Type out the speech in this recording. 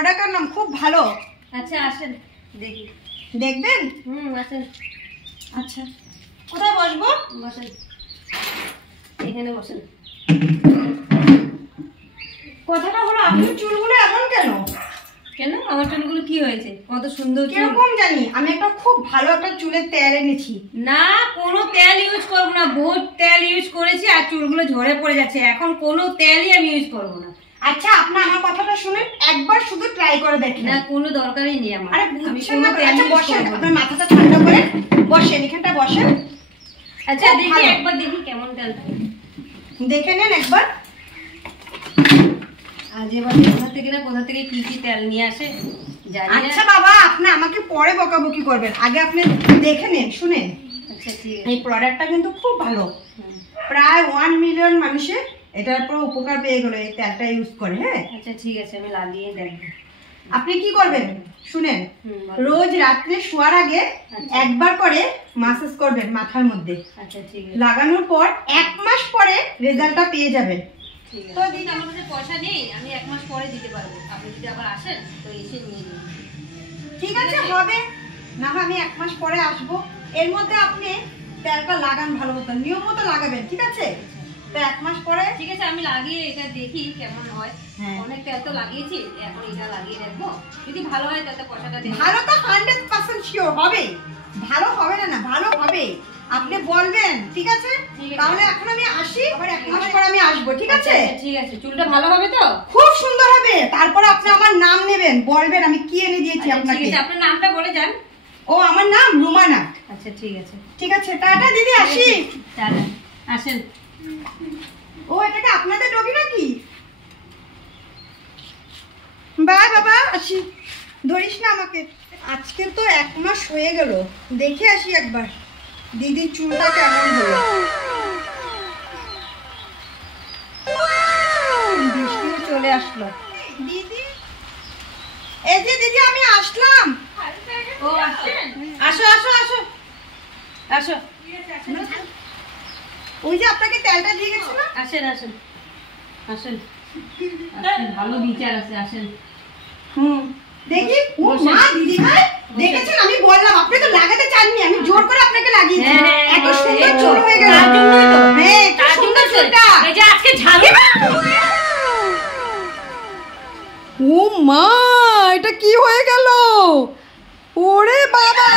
Order করলাম, খুব ভালো। আচ্ছা আসেন দেখি। দেখবেন? আসেন। আচ্ছা, কোথায় বসবো? বসেন, এখানে বসেন। কথাটা হলো আপনার চুলগুলো এমন কেন? কেন আমার চুলগুলো কি হয়েছে? কত সুন্দর চুল। কিরকম জানি, আমি একটা খুব ভালো একটা চুলের তেল এনেছি। না, কোনো তেল ইউজ করবো না, বহুত তেল ইউজ করেছি আর চুলগুলো ঝরে পড়ে যাচ্ছে, এখন কোনো তেলই আমি ইউজ করবো না। আচ্ছা, আপনি আমার কথাটা শুনেন, একবার শুধু ট্রাই করে দেখেন। না, কোনো দরকারই নেই আমার। আরে আমি বুঝছেন কোনো না? তেল আচ্ছা ইউজ বসেন, করবো না। আপনার মাথাটা ঠান্ডা করে বসেন, এখানটা বসেন। আচ্ছা খুব দেখি, ভালো। একবার দেখি কেমন তেলটা। দেখে নেন একবার। আজ এবার কোথা থেকে কি কি তেল নিয়ে আসে জানি না। আচ্ছা বাবা, আপনি আমাকে পরে বকাবকি করবেন, আগে আপনি দেখে নেন, শুনেন। আচ্ছা ঠিক আছে। এই প্রোডাক্টটা কিন্তু খুব ভালো, প্রায় 1 মিলিয়ন মানুষের এটার পুরো উপকার পেয়ে গেল এই তেলটা ইউজ করে। হ্যাঁ আচ্ছা ঠিক আছে, আমি লাগিয়ে দেখবো। আপনি কি করবেন শুনেন, রোজ রাত্রে শোয়ার আগে একবার করে মাসাজ করবেন মাথার মধ্যে। আচ্ছা ঠিক আছে। লাগানোর পর 1 মাস পরে রেজাল্টটা পেয়ে যাবেন। ঠিক আছে। তো দিদি, আমার কাছে পয়সা নেই, আমি 1 মাস পরে দিতে পারবো। আপনি যদি আবার আসেন তো এসে নিয়ে নিন। ঠিক আছে, হবে না হয় আমি 1 মাস পরে আসবো। এর মধ্যে আপনি তেলটা লাগান ভালো মতো, নিয়ম মতো লাগাবেন, ঠিক আছে? তো 1 মাস পরে ঠিক আছে, আমি লাগিয়ে এটা দেখি কেমন হয়। হ্যাঁ। অনেক তেল তো লাগিয়েছি, এখন এটা লাগিয়ে দেখবো, যদি ভালো হয় তাতে পয়সাটা দেবো। ভালো তো 100% শিওর হবে, ভালো হবে না, ভালো হবে, আপনি বলবেন, ঠিক আছে? তাহলে এখন আমি আসি, আবার 1 মাস পরে আমি আসবো, ঠিক আছে? ঠিক আছে, চুলটা ভালো হবে তো? খুব সুন্দর হবে। তারপরে আপনি আমার নাম নেবেন, বলবেন আমি কি এনে দিয়েছি আপনাকে। ঠিক আছে, আপনার নামটা বলে যান। ও, আমার নাম রুমানা। আচ্ছা ঠিক আছে। ঠিক আছে, টাটা দিদি, আসি। তাহলে আসেন। ও, এটাকে আপনাদের ডগি নাকি? বাই বাবা, আসি, ধরিস না আমাকে। আজকে তো 1 মাস হয়ে গেল, দেখে আসি একবার দিদির চুলটা কেমন হলো। বৃষ্টিও চলে আসলো। দিদি, এই যে দিদি, আমি আসলাম। ও আসেন, আসো আসো আসো আসো। ওই যে আপনাকে তেলটা দিয়ে গেছে না? আসেন আসেন আসেন আসেন, ভালো বিচার আছে, আসেন। দেখি। ও মা, দিদি ভাই দেখেছেন, আমি বললাম আপনি তো লাগাতে চাননি, আমি জোর করে আপনাকে লাগিয়েছি। এত সুন্দর চুল হয়ে গেল। তার জন্যই তো। হ্যাঁ, কি সুন্দর চুলটা। এই যে আজকে ঝাড়ু। ও মা, এটা কি হয়ে গেল? ওরে বাবা।